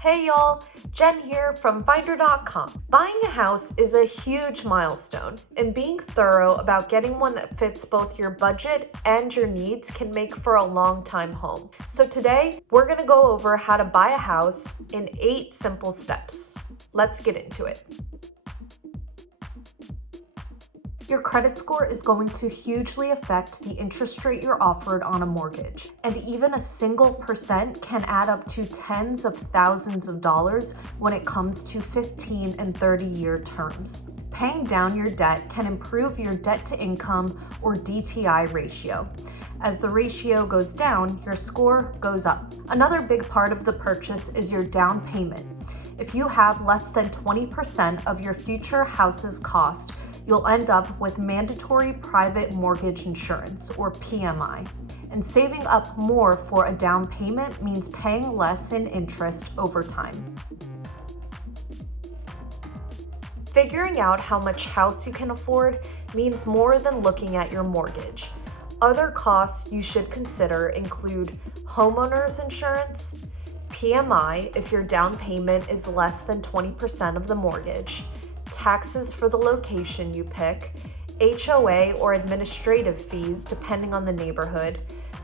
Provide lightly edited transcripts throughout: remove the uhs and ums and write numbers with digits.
Hey y'all, Jen here from Finder.com. Buying a house is a huge milestone, and being thorough about getting one that fits both your budget and your needs can make for a long-time home. So today, we're gonna go over how to buy a house in 8 simple steps. Let's get into it. Your credit score is going to hugely affect the interest rate you're offered on a mortgage, and even a single percent can add up to tens of thousands of dollars when it comes to 15 and 30-year terms. Paying down your debt can improve your debt-to-income or DTI ratio. As the ratio goes down, your score goes up. Another big part of the purchase is your down payment. If you have less than 20% of your future house's cost, you'll end up with mandatory private mortgage insurance, or PMI. And saving up more for a down payment means paying less in interest over time. Figuring out how much house you can afford means more than looking at your mortgage. Other costs you should consider include homeowners insurance, PMI if your down payment is less than 20% of the mortgage, taxes for the location you pick, HOA or administrative fees depending on the neighborhood,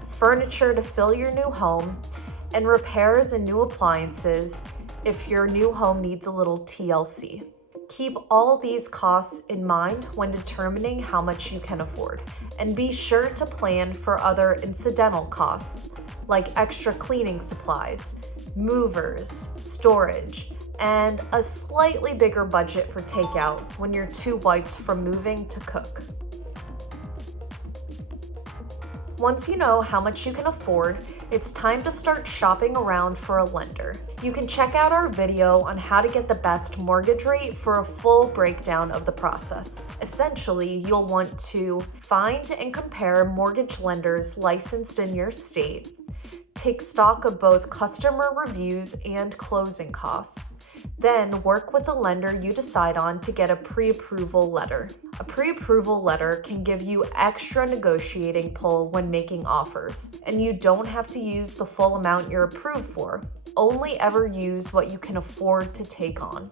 furniture to fill your new home, and repairs and new appliances if your new home needs a little TLC. Keep all these costs in mind when determining how much you can afford, and be sure to plan for other incidental costs like extra cleaning supplies, movers, storage, and a slightly bigger budget for takeout when you're too wiped from moving to cook. Once you know how much you can afford, it's time to start shopping around for a lender. You can check out our video on how to get the best mortgage rate for a full breakdown of the process. Essentially, you'll want to find and compare mortgage lenders licensed in your state, take stock of both customer reviews and closing costs, then work with the lender you decide on to get a pre-approval letter. A pre-approval letter can give you extra negotiating pull when making offers, and you don't have to use the full amount you're approved for. Only ever use what you can afford to take on.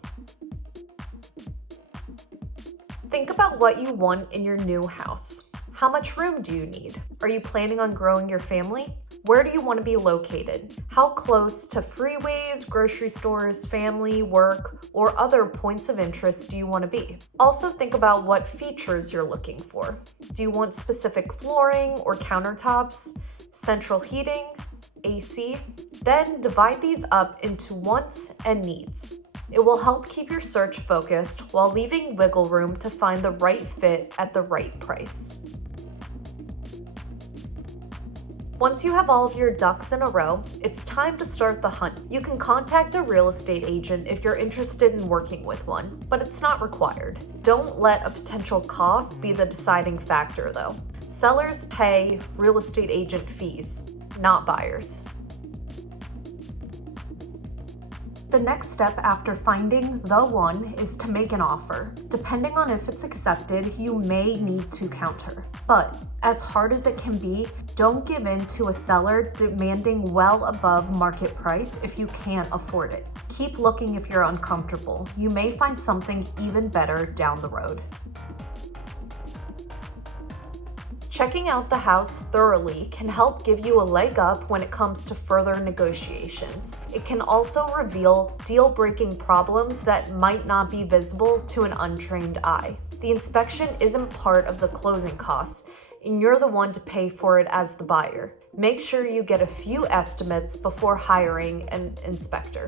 Think about what you want in your new house. How much room do you need? Are you planning on growing your family? Where do you want to be located? How close to freeways, grocery stores, family, work, or other points of interest do you want to be? Also think about what features you're looking for. Do you want specific flooring or countertops, central heating, AC? Then divide these up into wants and needs. It will help keep your search focused while leaving wiggle room to find the right fit at the right price. Once you have all of your ducks in a row, it's time to start the hunt. You can contact a real estate agent if you're interested in working with one, but it's not required. Don't let a potential cost be the deciding factor though. Sellers pay real estate agent fees, not buyers. The next step after finding the one is to make an offer. Depending on if it's accepted, you may need to counter. But as hard as it can be, don't give in to a seller demanding well above market price if you can't afford it. Keep looking if you're uncomfortable. You may find something even better down the road. Checking out the house thoroughly can help give you a leg up when it comes to further negotiations. It can also reveal deal-breaking problems that might not be visible to an untrained eye. The inspection isn't part of the closing costs, and you're the one to pay for it as the buyer. Make sure you get a few estimates before hiring an inspector.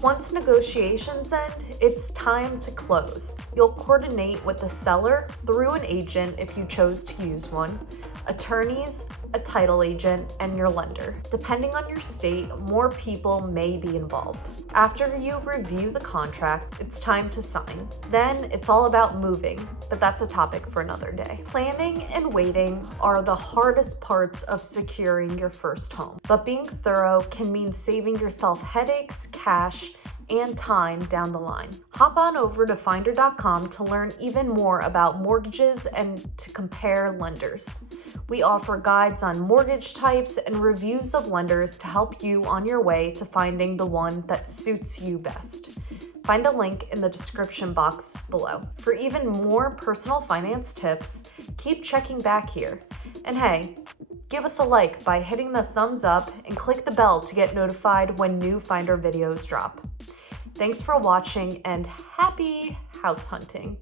Once negotiations end, it's time to close. You'll coordinate with the seller through an agent if you chose to use one, attorneys, a title agent, and your lender. Depending on your state, more people may be involved. After you review the contract, it's time to sign. Then it's all about moving, but that's a topic for another day. Planning and waiting are the hardest parts of securing your first home, but being thorough can mean saving yourself headaches, cash, and time down the line. Hop on over to finder.com to learn even more about mortgages and to compare lenders. We offer guides on mortgage types and reviews of lenders to help you on your way to finding the one that suits you best. Find a link in the description box below. For even more personal finance tips, keep checking back here. And hey, give us a like by hitting the thumbs up and click the bell to get notified when new Finder videos drop. Thanks for watching and happy house hunting.